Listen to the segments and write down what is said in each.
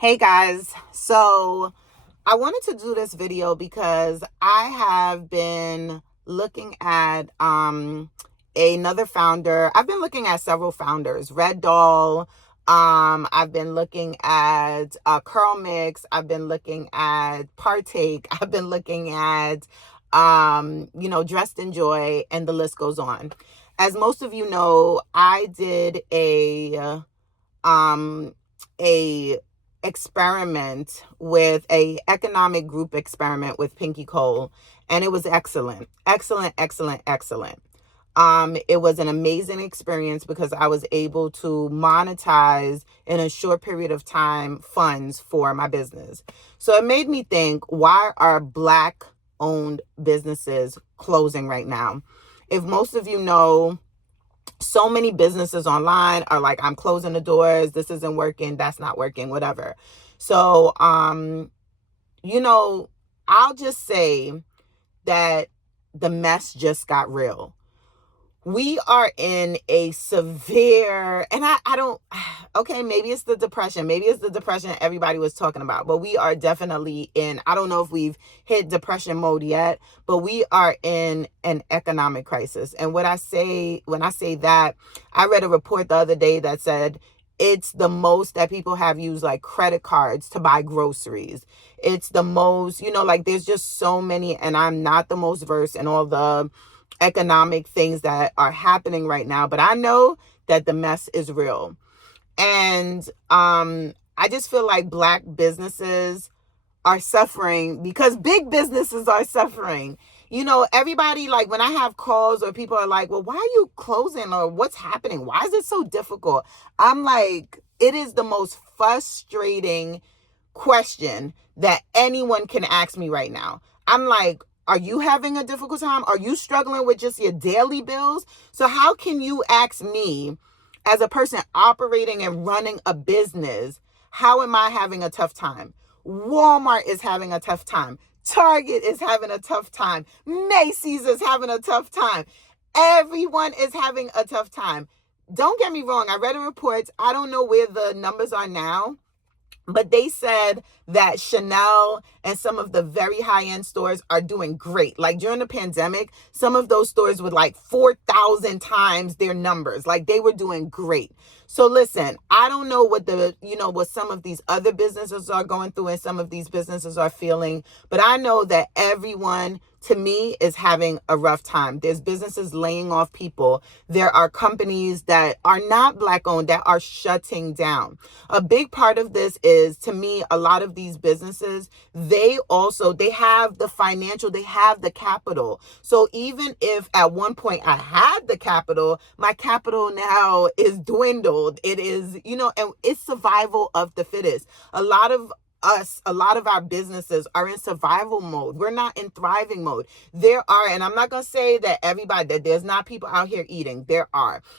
Hey guys, so I wanted to do this video because I have been looking at another founder. I've been looking at several founders, Red Doll. I've been looking at Curl Mix. I've been looking at Partake. I've been looking at Dressed in Joy, and the list goes on. As most of you know, I did a experiment with a economic group experiment with Pinky Cole, and it was excellent. It was an amazing experience because I was able to monetize in a short period of time funds for my business. So it made me think, why are Black owned businesses closing right now? If most of you know, so many businesses online are like, I'm closing the doors, this isn't working, that's not working, whatever. So, I'll just say that the mess just got real. We are in a severe, and I don't, okay, maybe it's the depression everybody was talking about, but we are definitely in, I don't know if we've hit depression mode yet, but we are in an economic crisis. And when I say that, I read a report the other day that said it's the most that people have used like credit cards to buy groceries. It's the most, like there's just so many, and I'm not the most versed in all the economic things that are happening right now, but I know that the mess is real. And I just feel like Black businesses are suffering because big businesses are suffering. Everybody, like when I have calls or people are like, well, why are you closing, or what's happening? Why is it so difficult? I'm like, it is the most frustrating question that anyone can ask me right now. I'm like, are you having a difficult time? Are you struggling with just your daily bills? So how can you ask me, as a person operating and running a business, how am I having a tough time? Walmart is having a tough time. Target is having a tough time. Macy's is having a tough time. Everyone is having a tough time. Don't get me wrong. I read in reports. I don't know where the numbers are now, but they said that Chanel and some of the very high-end stores are doing great. Like during the pandemic, some of those stores were like 4,000 times their numbers. Like they were doing great. So listen, I don't know what some of these other businesses are going through and some of these businesses are feeling, but I know that everyone, to me, is having a rough time. There's businesses laying off people. There are companies that are not Black owned that are shutting down. A big part of this is, to me, a lot of these businesses, they have the financial, they have the capital. So even if at one point I had the capital, my capital now is dwindled. It is, and it's survival of the fittest. A lot of our businesses are in survival mode. We're not in thriving mode. There are, and I'm not going to say that there's not people out here eating.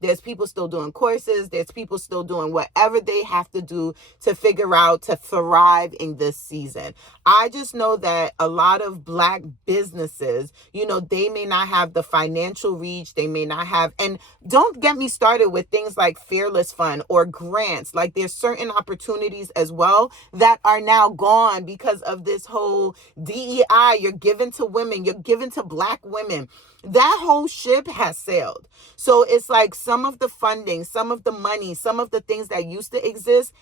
There's people still doing courses. There's people still doing whatever they have to do to figure out to thrive in this season. I just know that a lot of Black businesses, they may not have the financial reach. They may not have, and don't get me started with things like Fearless Fund or grants. Like there's certain opportunities as well that are now gone because of this whole DEI. You're given to women, you're given to Black women. That whole ship has sailed. So it's like some of the funding, some of the money, some of the things that used to exist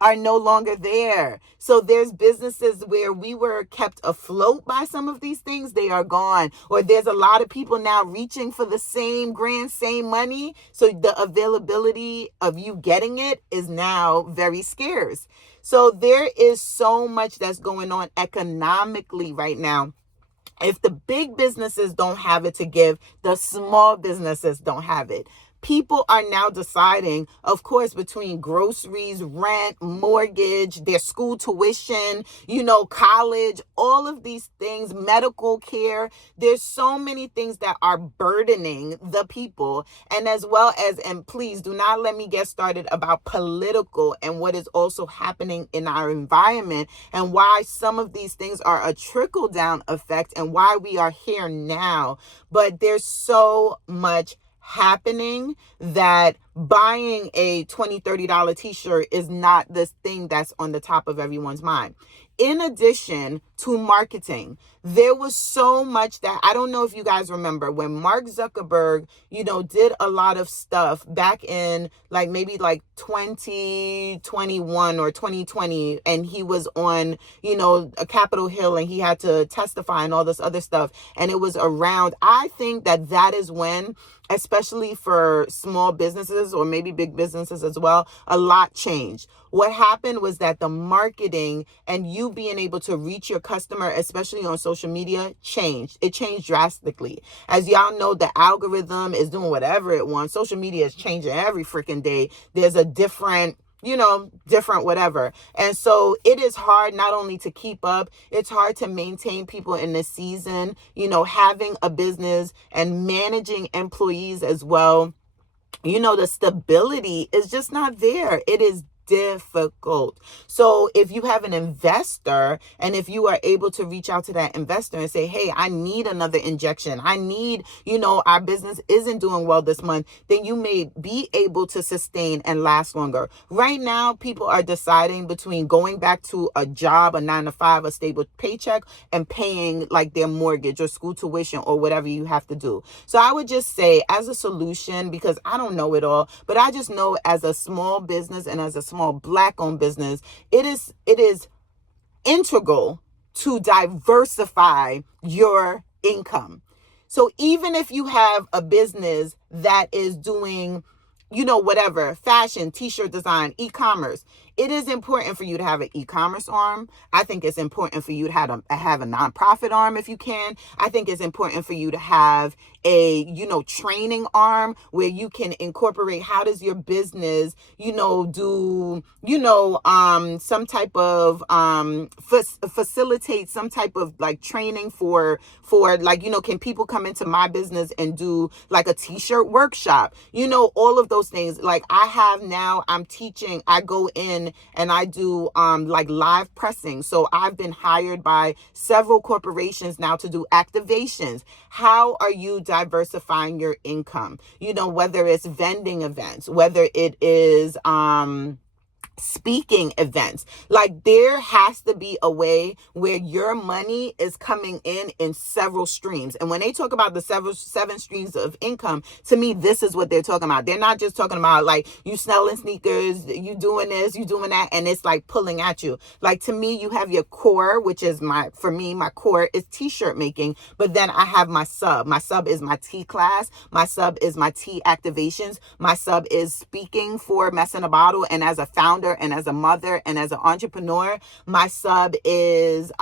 are no longer there. So there's businesses where we were kept afloat by some of these things, they are gone. Or there's a lot of people now reaching for the same grant, same money. So the availability of you getting it is now very scarce. So there is so much that's going on economically right now. If the big businesses don't have it to give, the small businesses don't have it. People are now deciding, of course, between groceries, rent, mortgage, their school tuition, college, all of these things, medical care. There's so many things that are burdening the people. And as well as, and please do not let me get started about political and what is also happening in our environment and why some of these things are a trickle down effect and why we are here now. But there's so much happening that buying a $20, $30 t-shirt is not this thing that's on the top of everyone's mind. In addition to marketing, there was so much that I don't know if you guys remember when Mark Zuckerberg, did a lot of stuff back in maybe 2021 or 2020, and he was on, a Capitol Hill, and he had to testify and all this other stuff. And it was around, I think that is when, especially for small businesses or maybe big businesses as well, a lot changed. What happened was that the marketing and you being able to reach your customer, especially on social media, changed. It changed drastically. As y'all know, the algorithm is doing whatever it wants. Social media is changing every freaking day. There's a different whatever. And so it is hard not only to keep up, it's hard to maintain people in this season, having a business and managing employees as well. The stability is just not there. It is difficult. So if you have an investor and if you are able to reach out to that investor and say, hey, I need another injection. I need, our business isn't doing well this month, then you may be able to sustain and last longer. Right now, people are deciding between going back to a job, a 9-to-5, a stable paycheck, and paying their mortgage or school tuition or whatever you have to do. So I would just say as a solution, because I don't know it all, but I just know as a small business and as a small Black-owned business, it is integral to diversify your income. So even if you have a business that is doing, whatever, fashion, t-shirt design, e-commerce, it is important for you to have an e-commerce arm. I think it's important for you to have a nonprofit arm if you can. I think it's important for you to have a, training arm where you can incorporate how does your business, do, some type of facilitate some type of training for can people come into my business and do a t-shirt workshop, all of those things. I'm teaching, I go in and I do live pressing. So I've been hired by several corporations now to do activations. How are you diversifying your income? Whether it's vending events, whether it is speaking events, there has to be a way where your money is coming in several streams. And when they talk about the seven streams of income, to me, this is what they're talking about. They're not just talking about you selling sneakers, you doing this, you doing that, and it's pulling at you. To me, you have your core, which is my core is t-shirt making, but then I have my sub. My sub is my tea class. My sub is my tea activations. My sub is speaking for Mess in a Bottle, and as a founder and as a mother and as an entrepreneur, my sub is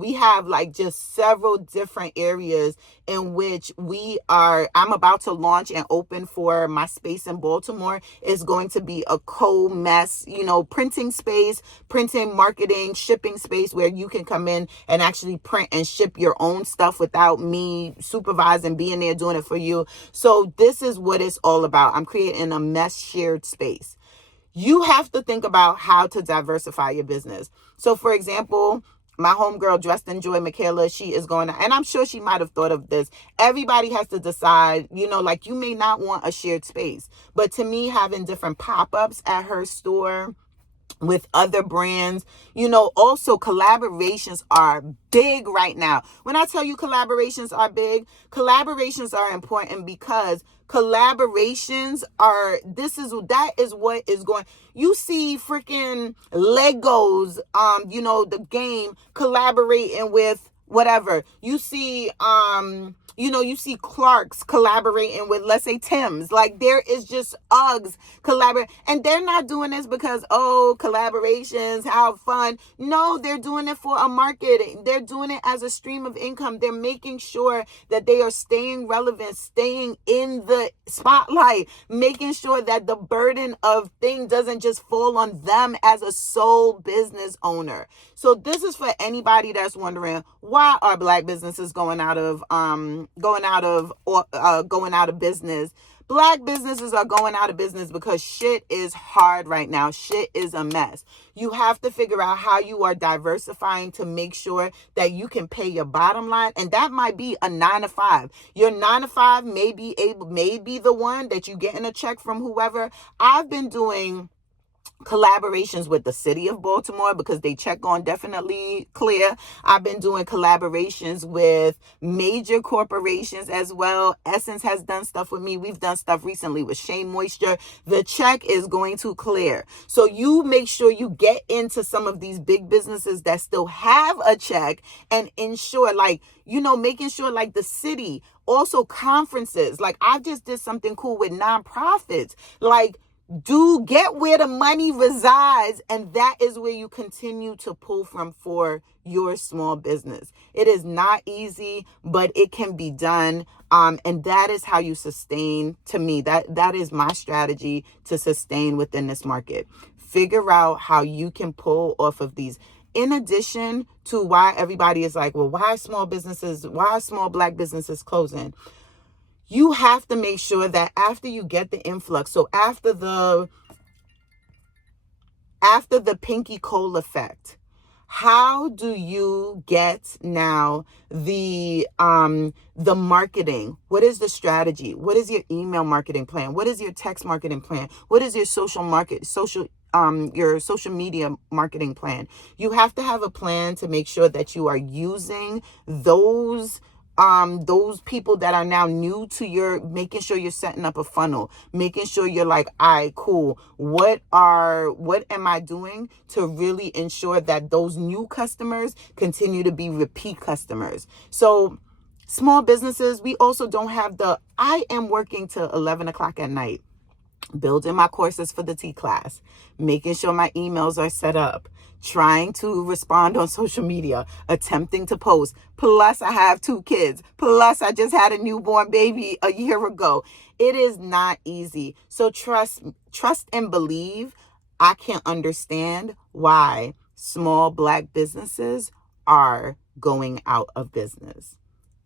we have just several different areas in which I'm about to launch and open for my space in Baltimore. Is going to be a co-mess, printing space, printing, marketing, shipping space where you can come in and actually print and ship your own stuff without me supervising, being there, doing it for you. So this is what it's all about. I'm creating a mess shared space. You have to think about how to diversify your business. So for example, my homegirl Dressed in Joy, Michaela, she is going to, and I'm sure she might have thought of this. Everybody has to decide, you may not want a shared space, but to me, having different pop-ups at her store with other brands, also collaborations are big right now. When I tell you collaborations are big, collaborations are important because collaborations that is what is going. You see freaking Legos, the game collaborating with whatever. You see, you see Clark's collaborating with, let's say, Tim's. There is just Uggs collaborate. And they're not doing this because, collaborations, how fun. No, they're doing it for a market. They're doing it as a stream of income. They're making sure that they are staying relevant, staying in the spotlight, making sure that the burden of things doesn't just fall on them as a sole business owner. So this is for anybody that's wondering, why are Black businesses going out of business? Black businesses are going out of business because shit is hard right now. Shit is a mess. You have to figure out how you are diversifying to make sure that you can pay your bottom line. And that might be a 9 to 5. Your 9 to 5 may be the one that you getting a check from whoever. I've been doing collaborations with the city of Baltimore because they check on definitely clear. I've been doing collaborations with major corporations as well. Essence has done stuff with me. We've done stuff recently with Shea Moisture. The check is going to clear. So you make sure you get into some of these big businesses that still have a check and ensure, like, making sure like the city, also conferences. Like I just did something cool with nonprofits. Like, do get where the money resides, and that is where you continue to pull from for your small business. It is not easy, but it can be done. And that is how you sustain. To me, that is my strategy to sustain within this market. Figure out how you can pull off of these. In addition to why everybody is like, well, why are small Black businesses closing? You have to make sure that after you get the influx, so after the pinky coal effect, how do you get now the marketing? What is the strategy? What is your email marketing plan? What is your text marketing plan? What is your social media marketing plan? You have to have a plan to make sure that you are using those people that are now new to making sure you're setting up a funnel, making sure you're like, all right, cool. What am I doing to really ensure that those new customers continue to be repeat customers? So small businesses, we also don't have I am working till 11 o'clock at night, building my courses for the T class, making sure my emails are set up, trying to respond on social media, attempting to post. Plus, I have 2 kids. Plus, I just had a newborn baby a year ago. It is not easy. So trust and believe. I can understand why small Black businesses are going out of business.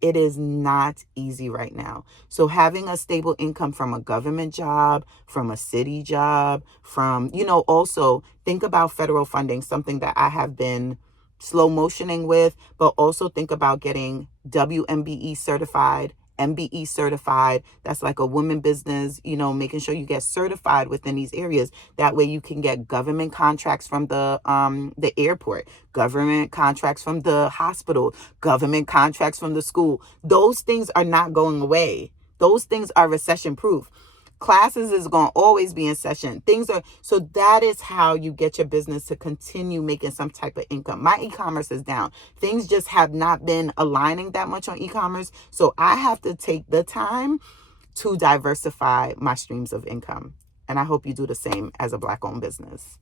It is not easy right now. So having a stable income from a government job, from a city job, from, also think about federal funding, something that I have been slow motioning with, but also think about getting WMBE certified, MBE certified. That's like a woman business, making sure you get certified within these areas. That way you can get government contracts from the airport, government contracts from the hospital, government contracts from the school. Those things are not going away. Those things are recession proof. Classes is going to always be in session. So that is how you get your business to continue making some type of income. My e-commerce is down. Things just have not been aligning that much on e-commerce. So I have to take the time to diversify my streams of income. And I hope you do the same as a Black-owned business.